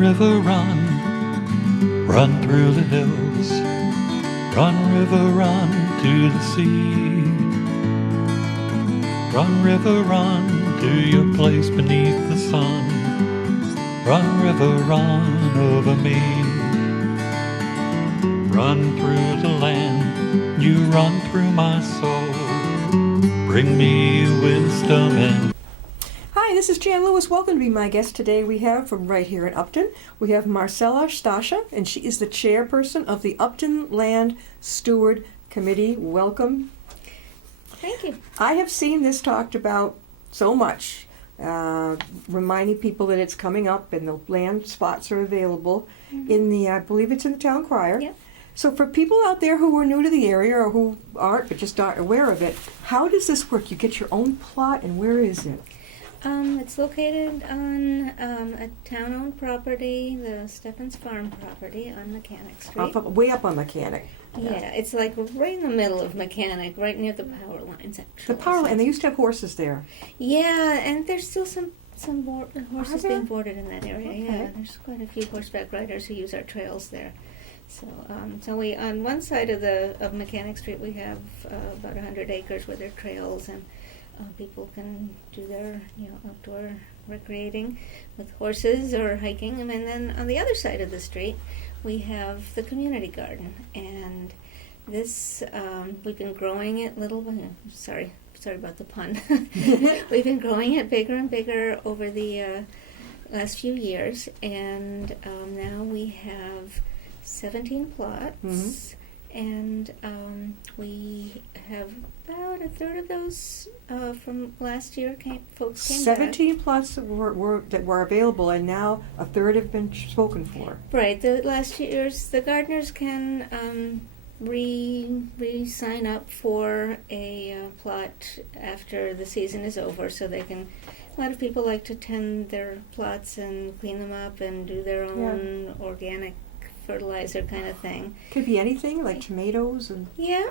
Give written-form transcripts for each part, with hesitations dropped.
river, run, run through the hills. Run, river, run to the sea. Run, river, run to your place beneath the sun. Run, river, run over me. Run through the land, you run through my soul. Bring me wisdom and... Hi, this is Jan Lewis. Welcome to be my guest today. We have from right here in Upton, we have Marcella Stasha, and she is the chairperson of the Upton Land Steward Committee. Welcome. Thank you. I have seen this talked about so much, reminding people that it's coming up and the land spots are available in the, I believe it's in the town crier. Yep. So for people out there who are new to the area or who aren't but just aren't aware of it, how does this work? You get your own plot, and where is it? It's located on a town-owned property, the Stephens Farm property on Mechanic Street. Way up on Mechanic. Yeah, it's like right in the middle of Mechanic, right near the power lines, actually. The power line, and they used to have horses there. Yeah, and there's still some horses there? being boarded in that area. Okay. Yeah, there's quite a few horseback riders who use our trails there. So we on one side of Mechanic Street we have about 100 acres where there are trails and people can do their outdoor recreating with horses or hiking. And then on the other side of the street we have the community garden, and this we've been growing it sorry about the pun. We've been growing it bigger and bigger over the last few years, and now we have 17 plots, and we have about a third of those from last year. Folks came 17 plots that were available, and now a third have been spoken for. Right. The last year's the gardeners can re-sign up for a plot after the season is over, so they can. A lot of people like to tend their plots and clean them up and do their own organic fertilizer kind of thing. Could be anything, like tomatoes and... Yeah.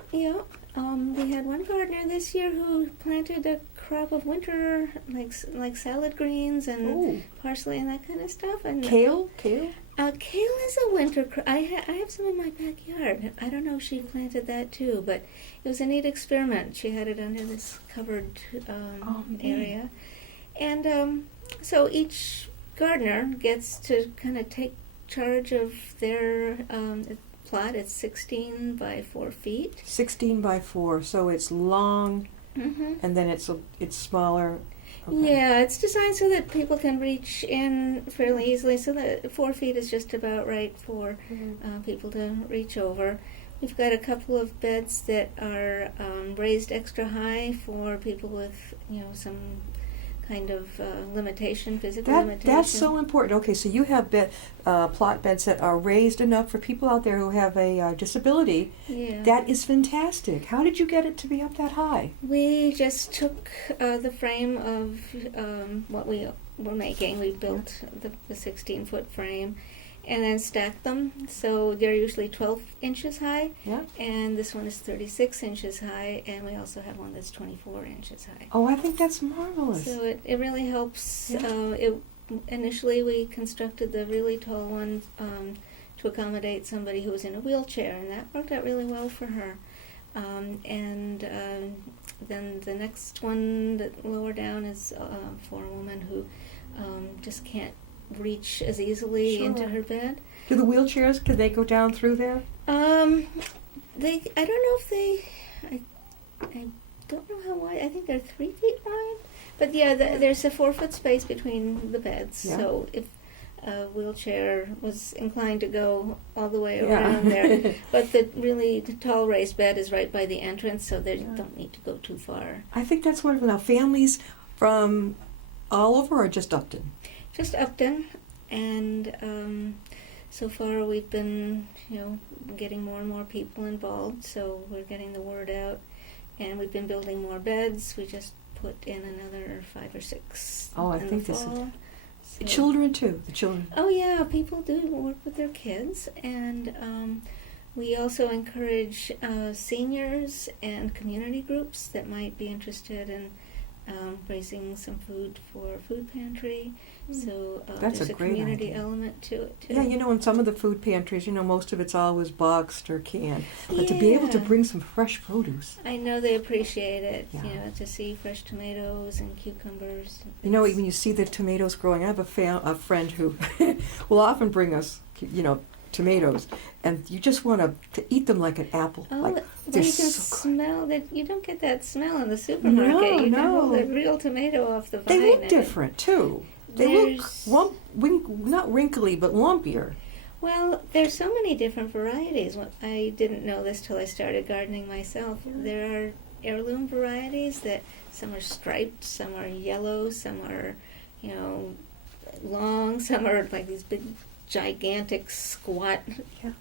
We had one gardener this year who planted a crop of winter, like salad greens and parsley and that kind of stuff. And Kale? Kale is a winter crop. I have some in my backyard. I don't know if she planted that too, but it was a neat experiment. She had it under this covered area. And so each gardener gets to kind of take charge of their plot. It's 16 by 4 feet. 16 by 4, so it's long, and then it's smaller. Okay. Yeah, it's designed so that people can reach in fairly easily, so that 4 feet is just about right for people to reach over. We've got a couple of beds that are raised extra high for people with, some kind of physical limitation. That's so important. Okay, so you have plot beds that are raised enough for people out there who have a disability. Yeah. That is fantastic. How did you get it to be up that high? We just took the frame of what we were making. We built the 16-foot frame and then stacked them. So they're usually 12 inches high. Yeah. And this one is 36 inches high, and we also have one that's 24 inches high. Oh, I think that's marvelous. So it really helps. Yeah. Initially, we constructed the really tall one to accommodate somebody who was in a wheelchair, and that worked out really well for her. And then the next one that lower down is for a woman who just can't reach as easily into her bed. Do the wheelchairs, could they go down through there? I don't know if they. I don't know how wide. I think they're 3 feet wide. But yeah, there's a 4-foot space between the beds. Yeah. So if a wheelchair was inclined to go all the way around there, but the really tall raised bed is right by the entrance, so they don't need to go too far. I think that's wonderful. Now, families from all over or just Upton? Just Upton, and so far we've been, getting more and more people involved, so we're getting the word out, and we've been building more beds. We just put in another 5 or 6. Oh, I think this is... So, children too, the children. Oh yeah, people do work with their kids, and we also encourage seniors and community groups that might be interested in raising some food for food pantry. So That's there's a a great community idea. element to it too. Yeah, in some of the food pantries, most of it's always boxed or canned. But to be able to Yeah. bring some fresh produce. I know they appreciate it. Yeah. To see fresh tomatoes and cucumbers. When you see the tomatoes growing, I have a friend who will often bring us, tomatoes, and you just want to eat them like an apple. Oh, like, well, they're you can so good. smell that. You don't get that smell in the supermarket. You can No. hold a real tomato off the vine. They look and different too. They There's- look not wrinkly, but lumpier. Well, there's so many different varieties. I didn't know this till I started gardening myself. There are heirloom varieties that some are striped, some are yellow, some are, long, some are like these big, gigantic, squat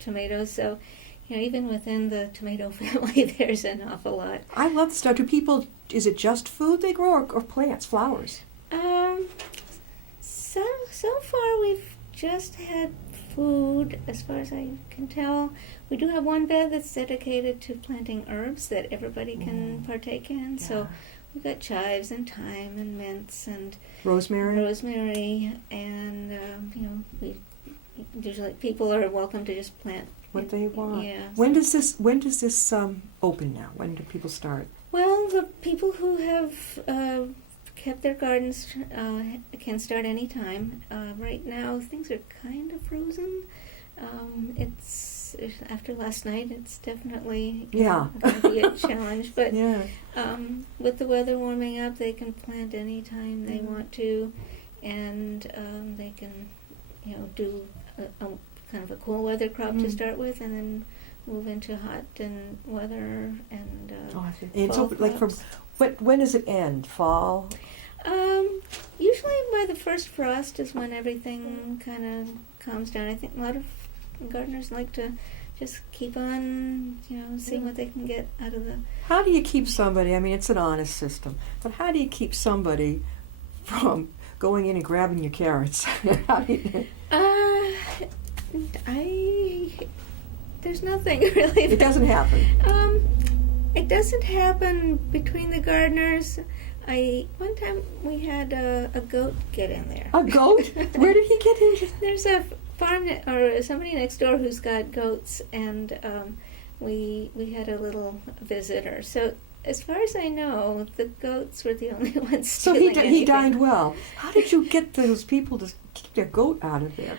tomatoes. So, even within the tomato family, there's an awful lot. I love stuff. Is it just food they grow or plants, flowers? So far we've just had food, as far as I can tell. We do have one bed that's dedicated to planting herbs that everybody can partake in. So we've got chives and thyme and mints and Rosemary? and we usually people are welcome to just plant What they want. Yeah. When does this open now? When do people start? Well, the people who have kept their gardens can start any time. Right now, things are kind of frozen. It's after last night. It's definitely going to be a challenge. But with the weather warming up, they can plant any time they want to, and they can, do a kind of a cool weather crop to start with, and then move into hot and weather and it's fall open, like crops. when does it end? Fall? Usually by the first frost is when everything kind of calms down. I think a lot of gardeners like to just keep on, seeing what they can get out of the... How do you keep somebody, it's an honest system, but how do you keep somebody from going in and grabbing your carrots? How do you... There's nothing really. It doesn't happen. It doesn't happen between the gardeners. One time we had a goat get in there. A goat? Where did he get in? There's a farm or somebody next door who's got goats, and we had a little visitor. So as far as I know, the goats were the only ones So stealing he anything. dined well. How did you get those people to keep their goat out of there?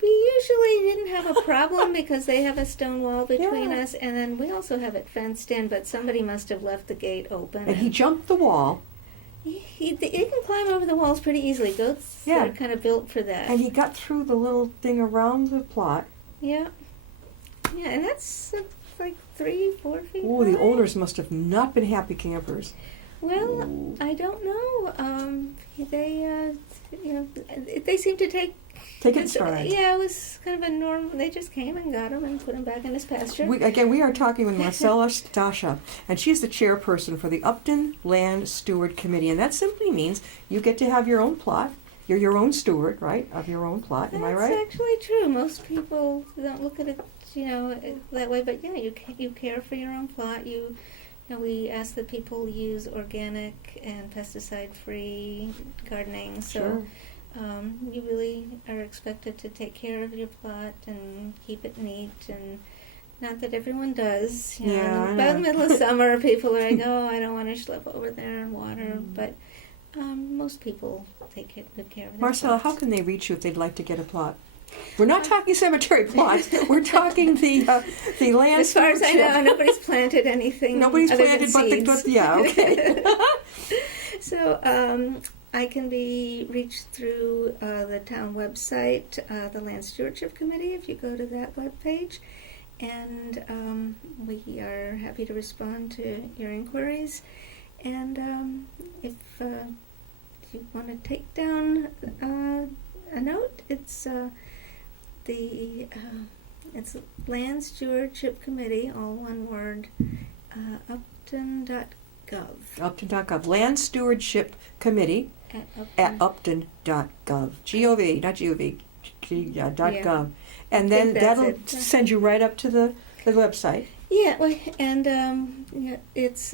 We usually didn't have a problem because they have a stone wall between us, and then we also have it fenced in, but somebody must have left the gate open. And he jumped the wall. He can climb over the walls pretty easily. Goats are kind of built for that. And he got through the little thing around the plot. Yeah, and that's like 3-4 feet Oh, the high. owners must have not been happy campers. Well, I don't know. They seem to take it in stride. Yeah, it was kind of a normal. They just came and got him and put him back in his pasture. We are talking with Marcella Stasha, and she's the chairperson for the Upton Land Steward Committee, and that simply means you get to have your own plot. You're your own steward, right, of your own plot. Am I right? That's actually true. Most people don't look at it, that way. But yeah, you care for your own plot. We ask that people use organic and pesticide-free gardening. So. Sure. You really are expected to take care of your plot and keep it neat, and not that everyone does. I About the know. middle of summer, people are like, "Oh, I don't want to schlep over there and water." But most people take good care of their Marcella, plots. how can they reach you if they'd like to get a plot? We're not talking cemetery plots. We're talking the land. As far as I know, nobody's planted anything. Nobody's other planted, than but seeds. okay. So I can be reached through the town website, the Land Stewardship Committee, if you go to that webpage. And we are happy to respond to your inquiries. And if you want to take down a note, it's it's Land Stewardship Committee, all one word, upton.gov. Upton.gov. Land Stewardship Committee at upton.gov. G-O-V, not G-O-V, .gov. And then that's that'll it. send you right up to the website. Yeah, well, and it's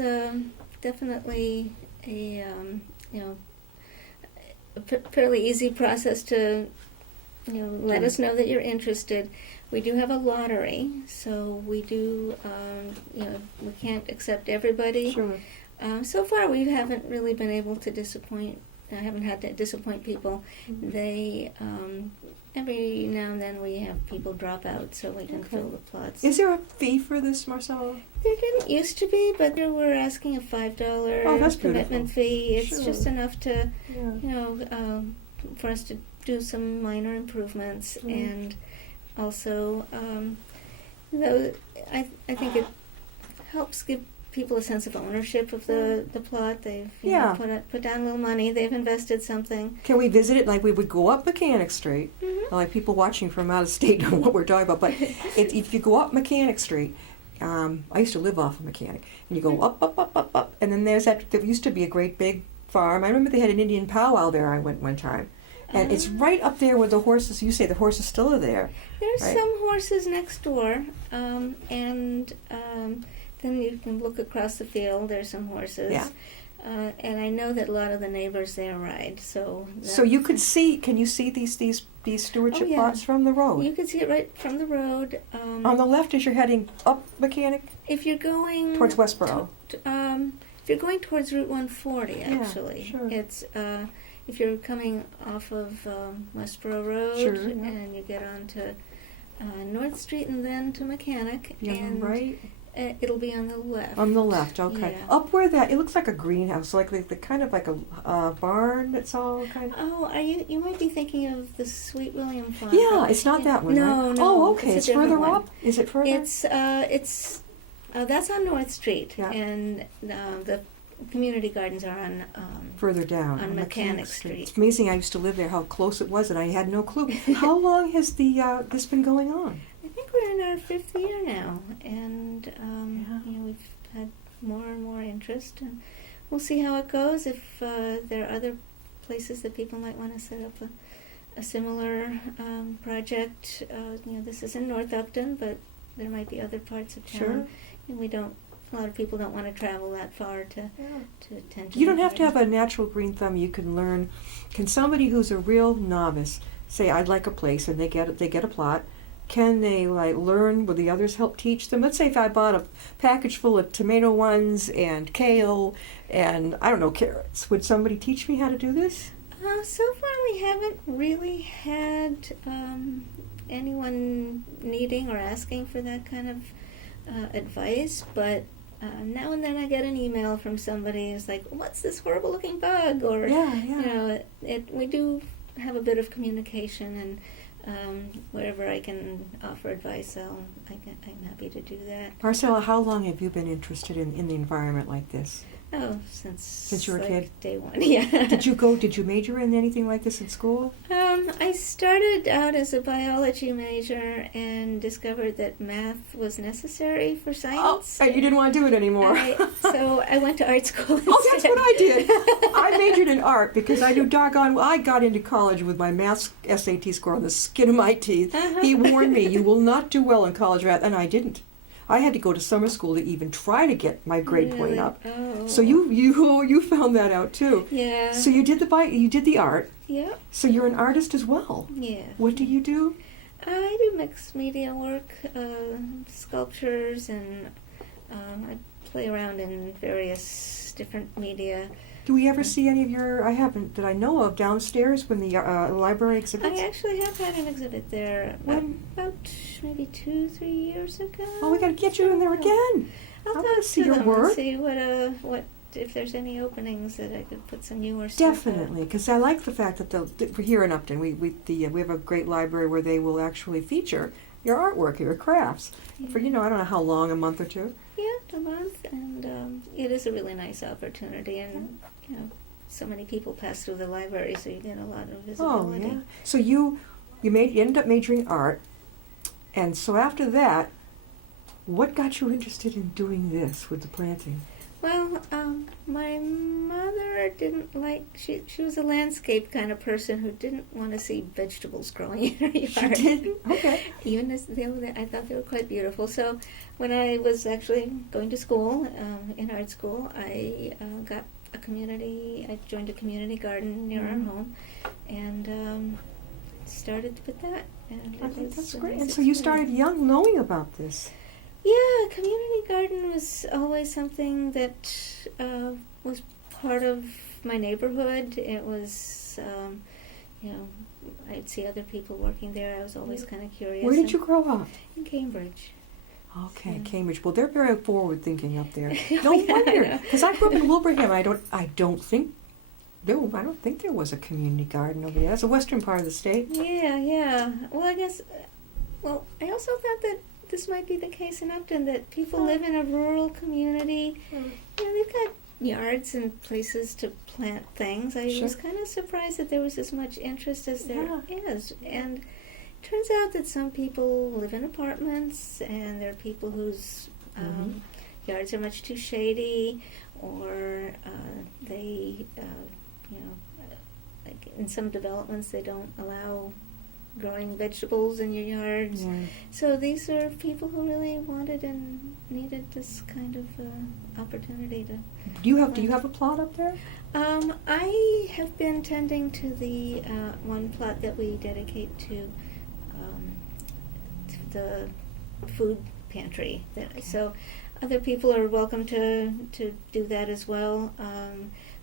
definitely a fairly easy process to let us know that you're interested. We do have a lottery, so we do we can't accept everybody. Sure. So far, we haven't really been able to disappoint. I haven't had to disappoint people. Mhm. They every now and then we have people drop out so we can Okay. fill the plots. Is there a fee for this, Marcella? There didn't used to be, but we're asking a $5 Oh, that's commitment beautiful. fee. It's Sure. just enough to Yeah. for us to do some minor improvements, Mm. and also though I think it helps give people a sense of ownership of the plot. They've Yeah. put down a little money. They've invested something. Can we visit it? Like we would go up Mechanic Street. Mhm. Like people watching from out of state know what we're talking about. But if you go up Mechanic Street, I used to live off of Mechanic, and you go up, up, up, up, up, and then there's that. There used to be a great big farm. I remember they had an Indian powwow there. I went one time, and it's right up there where the horses. You say the horses still are there. There's Right. some horses next door, and then you can look across the field. There's some horses. Yeah. And I know that a lot of the neighbors there ride. So You could see. Can you see these stewardship Oh, yeah. plots from the road? You can see it right from the road. On the left as you're heading up Mechanic If you're going towards Westboro. If you're going towards Route 140, Yeah, actually, sure. it's if you're coming off of Westboro Road, Sure, yeah. and you get onto North Street and then to Mechanic, Yeah, and right. It'll be on the left. On the left, okay. Yeah. Up where that, it looks like a greenhouse, like the kind of like a barn that's all kind of. Oh, you might be thinking of the Sweet William Farm. Yeah, it's not that one, No, right? no. Oh, okay. It's a different further one. up? Is it further? It's that's on North Street, Yeah. and the community gardens are on. Further down. on Mechanic Street. It's amazing. I used to live there, how close it was, and I had no clue. How long has this been going on? I think we're in our 5th year now, and Yeah. we've had more and more interest, and we'll see how it goes. If there are other places that people might want to set up a similar project, this is in North Upton, but there might be other parts of town. Sure. And a lot of people don't want to travel that far to attend to You don't the have to have garden. a natural green thumb. You can learn. Can somebody who's a real novice say, "I'd like a place," and they get a plot? Can they learn? Will the others help teach them? Let's say if I bought a package full of tomato ones and kale and I don't know, carrots, would somebody teach me how to do this? So far, we haven't really had anyone needing or asking for that kind of advice, but now and then I get an email from somebody who's like, "What's this horrible-looking bug?" Or Yeah. we do have a bit of communication, and wherever I can offer advice, I'm happy to do that. Marcella, how long have you been interested in the environment like this? Oh, since you were a kid? day one, yeah. Did you major in anything like this in school? I started out as a biology major and discovered that math was necessary for science. Oh, and you didn't want to do it anymore. So I went to art school instead. Oh, that's what I did. I majored in art because I knew doggone well. I got into college with my math SAT score on the skin of my teeth. He warned me, "You will not do well in college math," and I didn't. I had to go to summer school to even try to get my grade point Really? up. Oh. So you found that out too. Yeah. So you did the art. Yeah. So you're an artist as well. Yeah. What do you do? I do mixed media work, sculptures, and I play around in various different media. Do we ever see any of your? I haven't that I know of downstairs when the library exhibits. I actually have had an exhibit there When? about maybe 2-3 years ago. Oh, we got to get you in there again. I'll I wanna talk see to your them work. and see what if there's any openings that I could put some newer stuff out. Definitely, because I like the fact that here in Upton we have a great library where they will actually feature your artwork, your crafts, for I don't know how long, a month or two. Yeah, a month, and it is a really nice opportunity, and so many people pass through the library, so you get a lot of Oh visibility. yeah. So you ended up majoring art, and so after that, what got you interested in doing this with the planting? Well, my mother didn't like, she was a landscape kind of person who didn't want to see vegetables growing in her yard. She didn't? Okay. Even as I thought they were quite beautiful. So when I was actually going to school, in art school, I joined a community garden near our home, and started with that. And I think that's great. nice And so you started experience. young knowing about this. Yeah, community garden was always something that was part of my neighborhood. It was, I'd see other people working there. I was always kind of curious. Where did you grow up? In Cambridge. Okay, Yeah. Cambridge. Well, they're very forward-thinking up there. No Yeah, I wonder, know. because I grew up in Wilbraham. I don't think there was a community garden over there. That's the western part of the state. Yeah. Well, I guess. I also thought that this might be the case in Upton, that people live in a rural community. They've got yards and places to plant things. I was kind of surprised that there was as much interest as there is. And it turns out that some people live in apartments, and there are people whose yards are much too shady, or they, like in some developments, they don't allow growing vegetables in your yards. Yeah. So these are people who really wanted and needed this kind of opportunity to. Do you have a plot up there? I have been tending to the one plot that we dedicate to the food pantry. So other people are welcome to do that as well.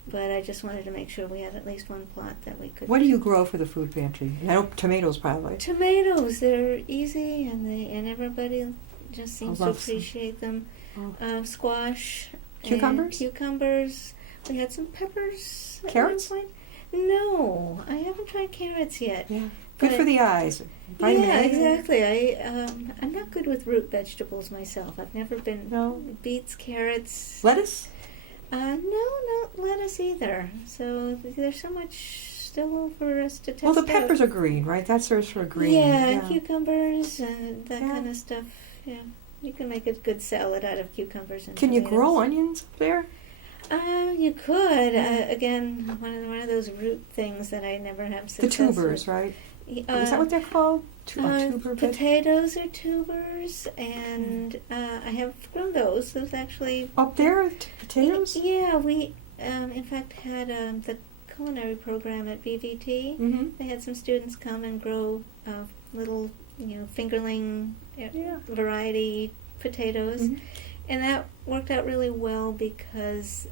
But I just wanted to make sure we had at least one plot that we could. What do you grow for the food pantry? I know tomatoes probably. Tomatoes, they're easy, and everybody just seems to appreciate them. Oh. Squash. Cucumbers? Cucumbers. We had some peppers. Carrots? At one point. No, I haven't tried carrots yet. Yeah. Good But for the eyes. Vitamin yeah, A. exactly. I'm not good with root vegetables myself. I've never been. No. Beets, carrots. Lettuce? No, not lettuce either. So there's so much still for us to test. Well, the out. peppers are green, right? That serves for a green. Yeah, cucumbers and that Yeah. kind of stuff. Yeah, you can make a good salad out of cucumbers and Can you tomatoes. grow onions up there? You could. Again, one of those root things that I never have The success tubers, with. right? Is that what they're called? Tuber veg- Potatoes are tubers, and I have grown those. Those actually. Up there, potatoes? Yeah, we in fact had the culinary program at BVT. Mm-hmm. They had some students come and grow little, fingerling variety potatoes. Mm-hmm. And that worked out really well because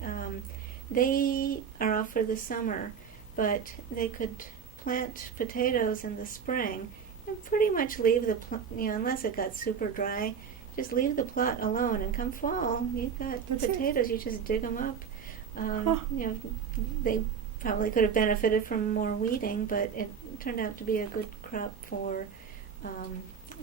they are off for the summer, but they could plant potatoes in the spring and pretty much leave the unless it got super dry, just leave the plot alone. And come fall, you've got potatoes. You just dig them up. They probably could have benefited from more weeding, but it turned out to be a good crop for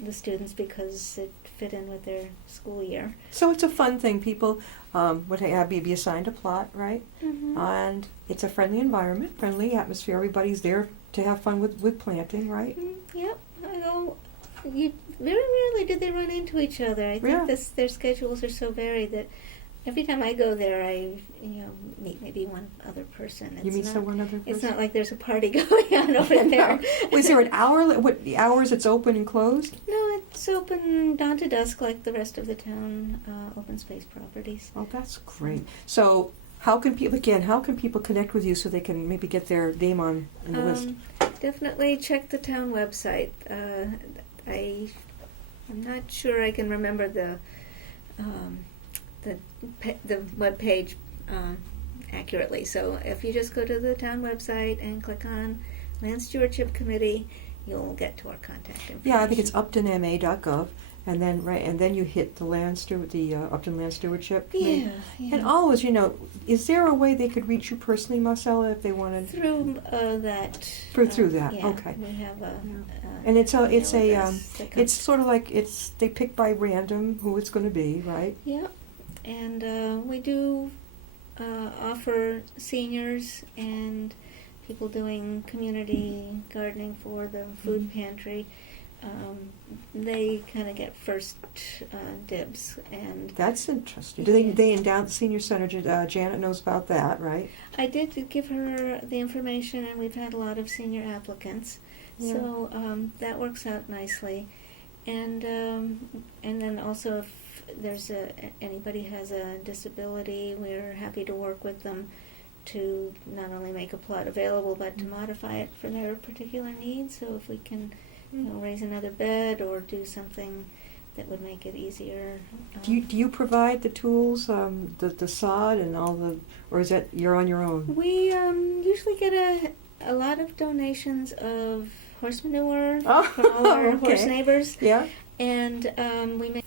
the students because it fit in with their school year. So it's a fun thing. People would be assigned a plot, right? Mm-hmm. And it's a friendly environment, friendly atmosphere. Everybody's there to have fun with planting, right? Yep. Very rarely do they run into each other. I think their schedules are so varied that every time I go there, I meet maybe one other person. You meet one other person? It's not like there's a party going on over there. Was there an hour? What the hours it's open and closed? No, it's open dawn to dusk like the rest of the town open space properties. Oh, that's great. So how can people connect with you so they can maybe get their name on the list? Definitely check the town website. I'm not sure I can remember the web page accurately. So if you just go to the town website and click on Land Stewardship Committee, you'll get to our contact information. Yeah, I think it's uptonma.gov, and then you hit the Upton Land Stewardship Committee. Yeah. And always, is there a way they could reach you personally, Marcella, if they wanted? Through that. Through that. Yeah, okay. We have a. And it's it's sort of like they pick by random who it's going to be, right? Yeah, and we do offer seniors and people doing community gardening for the food pantry. they kind of get first dibs. And That's interesting. Do Yes. they endow the senior center? Janet knows about that, right? I did give her the information, and we've had a lot of senior applicants, Yeah. so that works out nicely. And then also, if there's anybody has a disability, we're happy to work with them to not only make a plot available, but to modify it for their particular needs. So if we can, raise another bed or do something that would make it easier. Do you provide the tools, the sod and all the, or is that you're on your own? We usually get a lot of donations of horse manure Oh, from all our horse okay. neighbors, Yeah. and we make.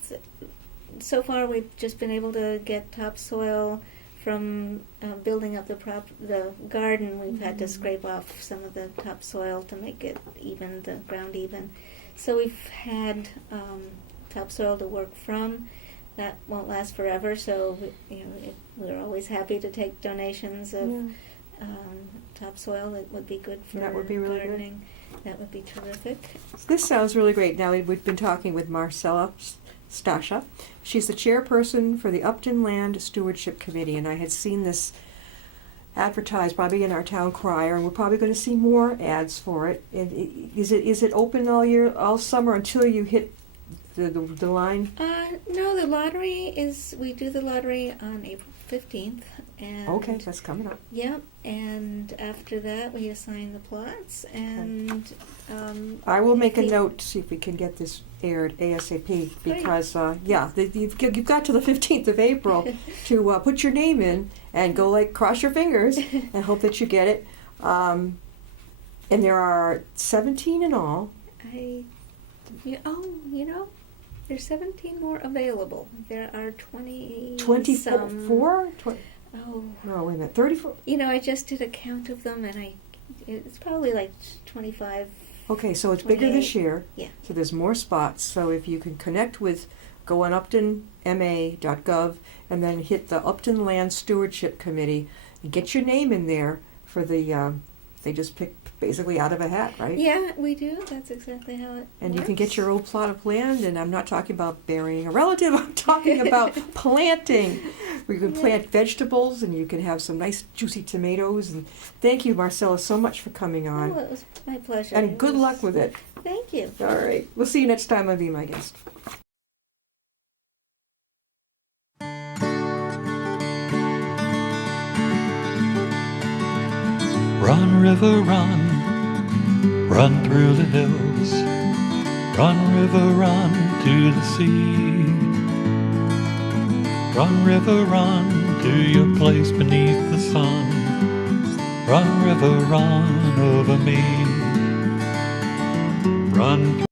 So far, we've just been able to get topsoil from building up the garden. We've had to scrape off some of the topsoil to make it even, the ground even. So we've had topsoil to work from. That won't last forever, so we're always happy to take donations of topsoil. That would be good for That would be really good. gardening. That would be terrific. This sounds really great. Now, we've been talking with Marcella Stasha. She's the chairperson for the Upton Land Stewardship Committee, and I had seen this advertised probably in our town crier, and we're probably going to see more ads for it. And is it open all summer until you hit the line? No, the lottery we do the lottery on April 15th. And Okay, that's coming up. Yep, and after that we assign the plots, and I will make a think- note to see if we can get this aired ASAP, Great. because you've got to the 15th of April to put your name in and go cross your fingers and hope that you get it. And there are 17 in all. There's 17 more available. There are 20 some. 24? Oh, No, wait a minute. 34? I just did a count of them, and it's probably like 25. Okay, so it's bigger this 28. year. Yeah. So there's more spots. So if you can connect with, go on uptonma.gov and then hit the Upton Land Stewardship Committee and get your name in there for the, they just pick basically out of a hat, right? Yeah, we do. That's exactly how it And works. you can get your old plot of land, and I'm not talking about burying a relative, I'm talking about planting. We can plant vegetables, and you can have some nice juicy tomatoes. And thank you, Marcella, so much for coming on. Oh, it was my pleasure. And It good was- luck with it. Thank you. All right. We'll see you next time on Be My Guest. Run, river, run, run through the hills. Run, river, run to the sea. Run, river, run to your place beneath the sun. Run, river, run over me. Run.